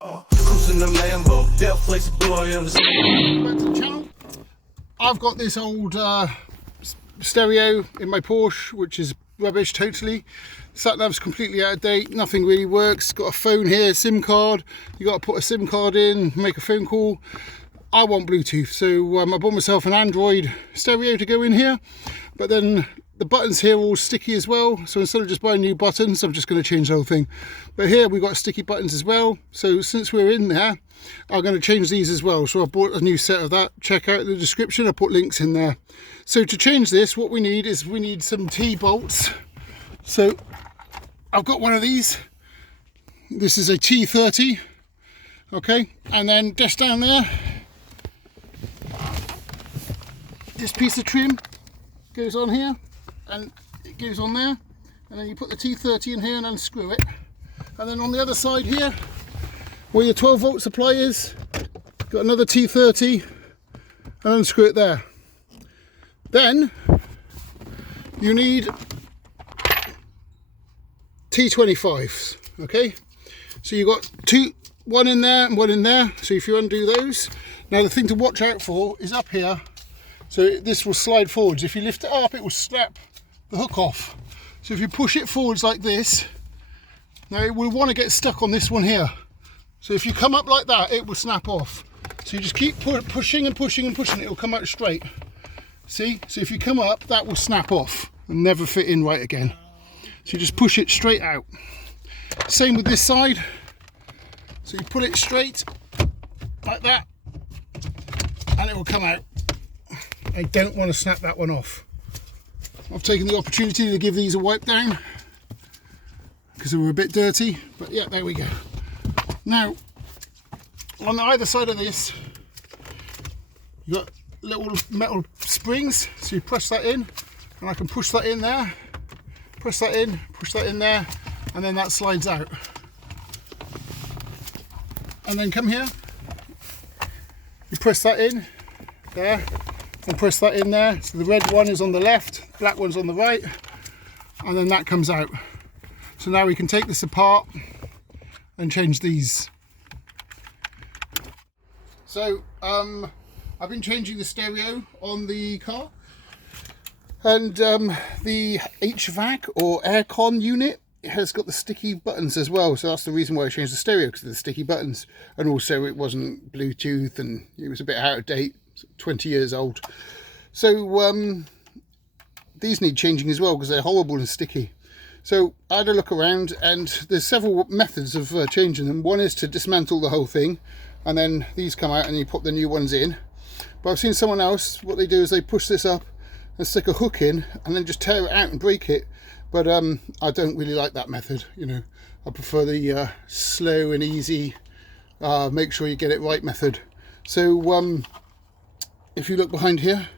Cruising the Lambo, they'll place a boy on the Back to the channel. I've got this old stereo in my Porsche, which is rubbish totally. Sat nav's completely out of date, nothing really works. Got a phone here, SIM card. You got to put a SIM card in, make a phone call. I want Bluetooth, so I bought myself an Android stereo to go in here, but then the buttons here are all sticky as well, so instead of just buying new buttons, I'm just going to change the whole thing. But here we've got sticky buttons as well, so since we're in there, I'm going to change these as well. So I bought a new set of that. Check out the description, I put links in there. So to change this, what we need is some T-bolts. So I've got one of these. This is a T30, okay, and then just down there, this piece of trim goes on here and it goes on there, and then you put the T30 in here and unscrew it, and then on the other side here where your 12 volt supply is, got another T30 and unscrew it there. Then you need T25s, okay, so you've got one in there and one in there. So if you undo those, now the thing to watch out for is up here. So this will slide forwards. If you lift it up, it will snap the hook off. So if you push it forwards like this, now it will want to get stuck on this one here. So if you come up like that, it will snap off. So you just keep pushing and pushing and pushing, it will come out straight. See? So if you come up, that will snap off and never fit in right again. So you just push it straight out. Same with this side. So you pull it straight like that and it will come out. I don't want to snap that one off. I've taken the opportunity to give these a wipe down because they were a bit dirty, but yeah, there we go. Now, on either side of this, you've got little metal springs, so you press that in, and I can push that in there, press that in there, and then that slides out. And then come here, you press that in, there, and press that in there. So the red one is on the left, black one's on the right, and then that comes out. So now we can take this apart and change these. So I've been changing the stereo on the car, and the HVAC or aircon unit has got the sticky buttons as well. So that's the reason why I changed the stereo, because of the sticky buttons, and also it wasn't Bluetooth and it was a bit out of date. 20 years old. So these need changing as well because they're horrible and sticky. So I had a look around, and there's several methods of changing them. One is to dismantle the whole thing, and then these come out and you put the new ones in. But I've seen someone else, what they do is they push this up and stick a hook in and then just tear it out and break it. But I don't really like that method, you know. I prefer the slow and easy, make sure you get it right method. So if you look behind here,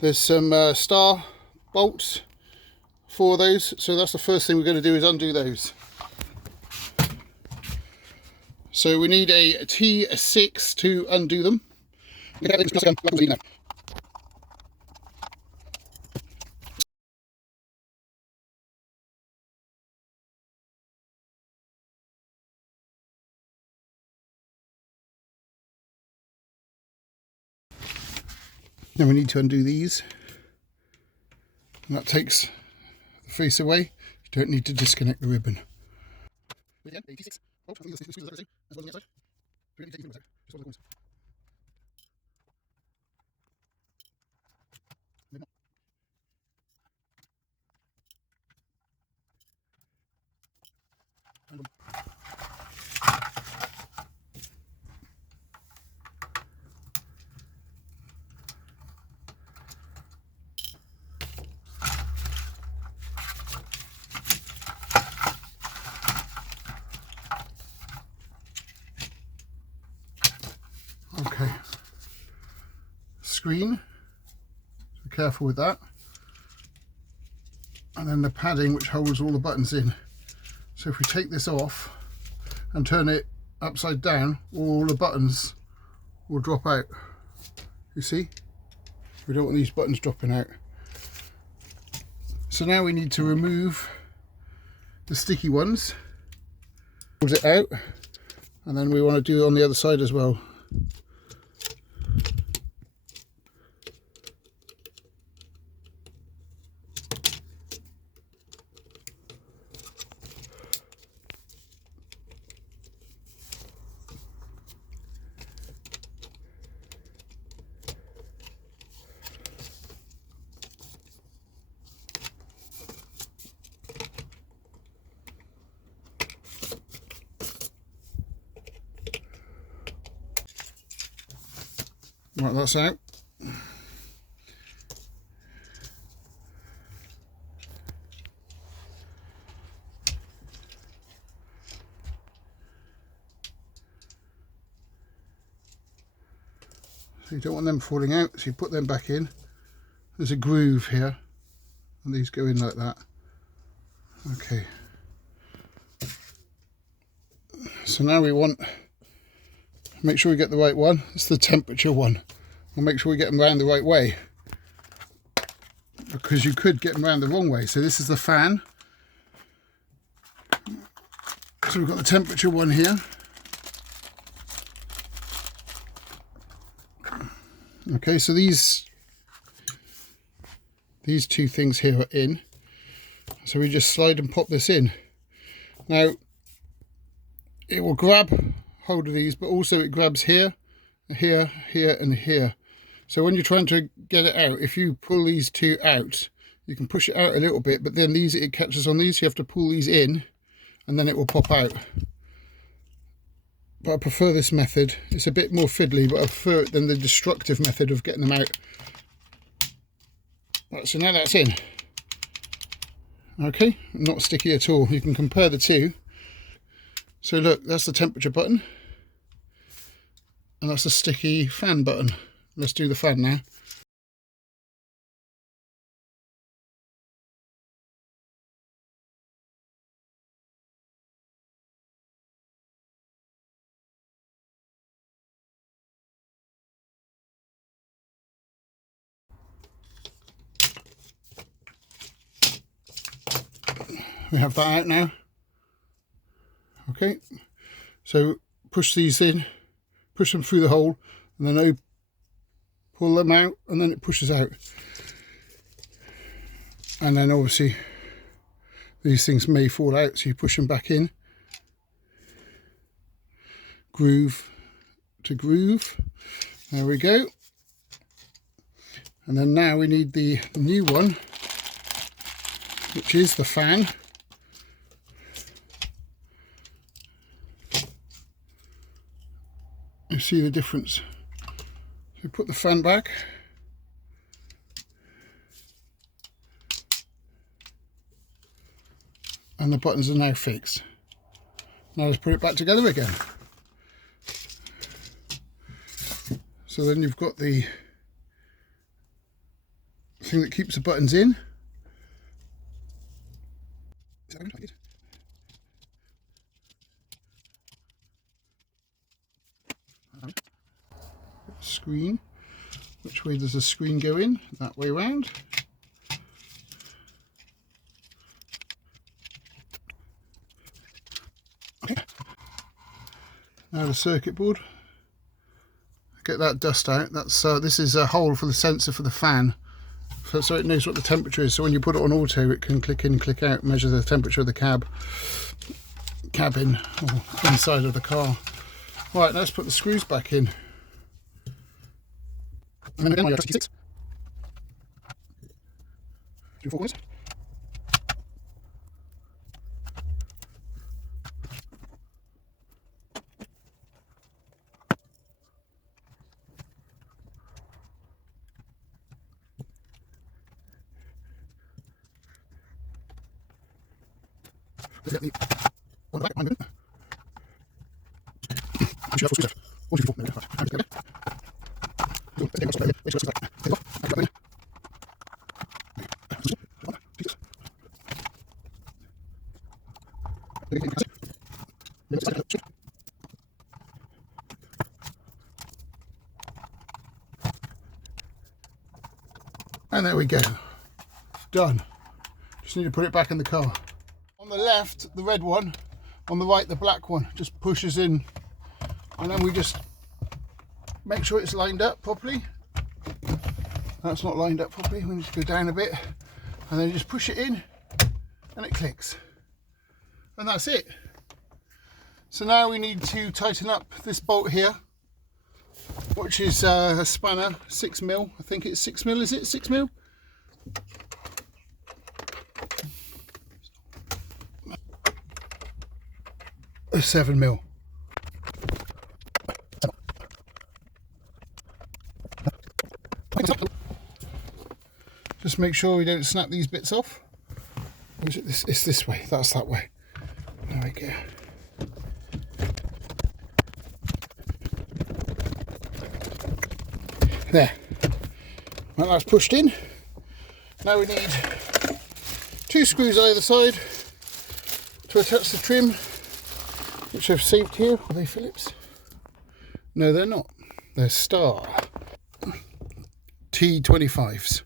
there's some star bolts for those. So that's the first thing we're going to do, is undo those. So we need a T6 to undo them. Then we need to undo these, and that takes the face away. You don't need to disconnect the ribbon. Okay, screen, so careful with that, and then the padding which holds all the buttons in. So if we take this off and turn it upside down, all the buttons will drop out. You see? We don't want these buttons dropping out. So now we need to remove the sticky ones, pulls it out, And then we want to do it on the other side as well. Right, that's out. So you don't want them falling out, so you put them back in. There's a groove here, and these go in like that. Okay. So now we want, make sure we get the right one. It's the temperature one. We'll make sure we get them around the right way, because you could get them around the wrong way. So this is the fan. So we've got the temperature one here. Okay, so these two things here are in. So we just slide and pop this in. Now, it will grab hold of these, but also it grabs here, here, here, and here. So when you're trying to get it out, if you pull these two out, you can push it out a little bit, but then these, it catches on these, so you have to pull these in, and then it will pop out. But I prefer this method. It's a bit more fiddly, but I prefer it than the destructive method of getting them out. Right, so now that's in. Okay, not sticky at all. You can compare the two. So look, that's the temperature button, and that's the sticky fan button. Let's do the fan now. We have that out now. Okay, so push these in, push them through the hole, and then pull them out, and then it pushes out. And then obviously these things may fall out, so you push them back in. Groove to groove. There we go. And then now we need the new one, which is the fan. You see the difference. So put the fan back. And the buttons are now fixed. Now let's put it back together again. So then you've got the thing that keeps the buttons in. Screen. Which way does the screen go in? That way round. Okay. Now the circuit board. Get that dust out. That's this is a hole for the sensor for the fan, so it knows what the temperature is. So when you put it on auto, it can click in, click out, measure the temperature of the cabin or inside of the car. Right, let's put the screws back in. And then again, my 66. Do 4 corners. Let's get the on the back. I'm good. I should have 4 screws left. 1, 2, 3, 4. There we go. Right. Take and there we go. Done. Just need to put it back in the car. On the left, the red one. On the right, the black one. Just pushes in and then we just make sure it's lined up properly. That's not lined up properly. We need to go down a bit, and then just push it in and it clicks, and that's it. So now we need to tighten up this bolt here, which is a spanner, 6mm. I think it's 6mm, is it 6mm? A 7mm. Just make sure we don't snap these bits off. Or is it this? It's this way. That's that way. There we go. There. Well, that's pushed in. Now we need 2 screws either side to attach the trim, which I've saved here. Are they Phillips? No, they're not. They're Star T25s.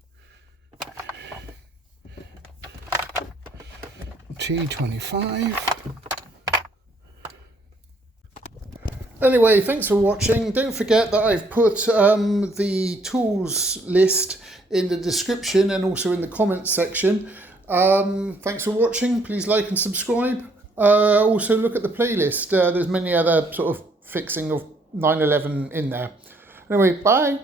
T25. Anyway, thanks for watching. Don't forget that I've put the tools list in the description and also in the comments section. Thanks for watching. Please like and subscribe. Also look at the playlist. There's many other sort of fixing of 911 in there. Anyway, bye.